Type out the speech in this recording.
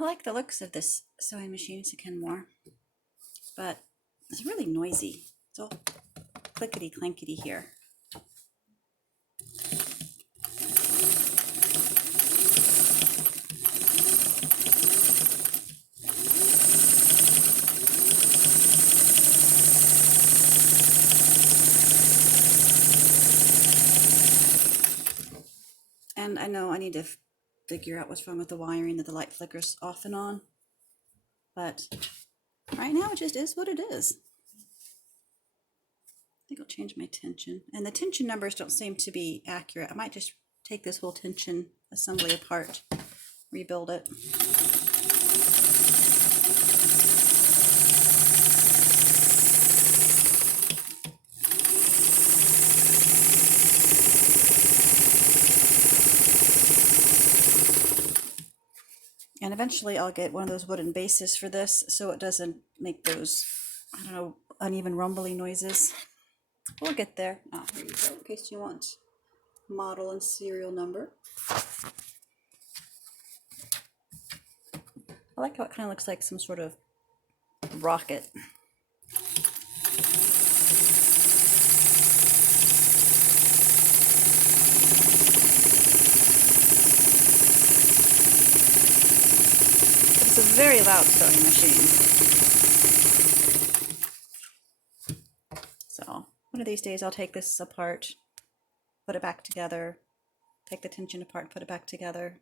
I like the looks of this sewing machine. It's a Kenmore, but it's really noisy. It's all clickety clankety here. And I know I need to figure out what's wrong with the wiring, that the light flickers off and on. But right now it just is what it is. I think I'll change my tension. And the tension numbers don't seem to be accurate. I might just take this whole tension assembly apart, rebuild it. And eventually I'll get one of those wooden bases for this so it doesn't make those, I don't know, uneven rumbly noises. We'll get there. Oh, here you go, in case you want model and serial number. I like how it kind of looks like some sort of rocket. It's a very loud sewing machine. So one of these days I'll take this apart, put it back together, take the tension apart, put it back together.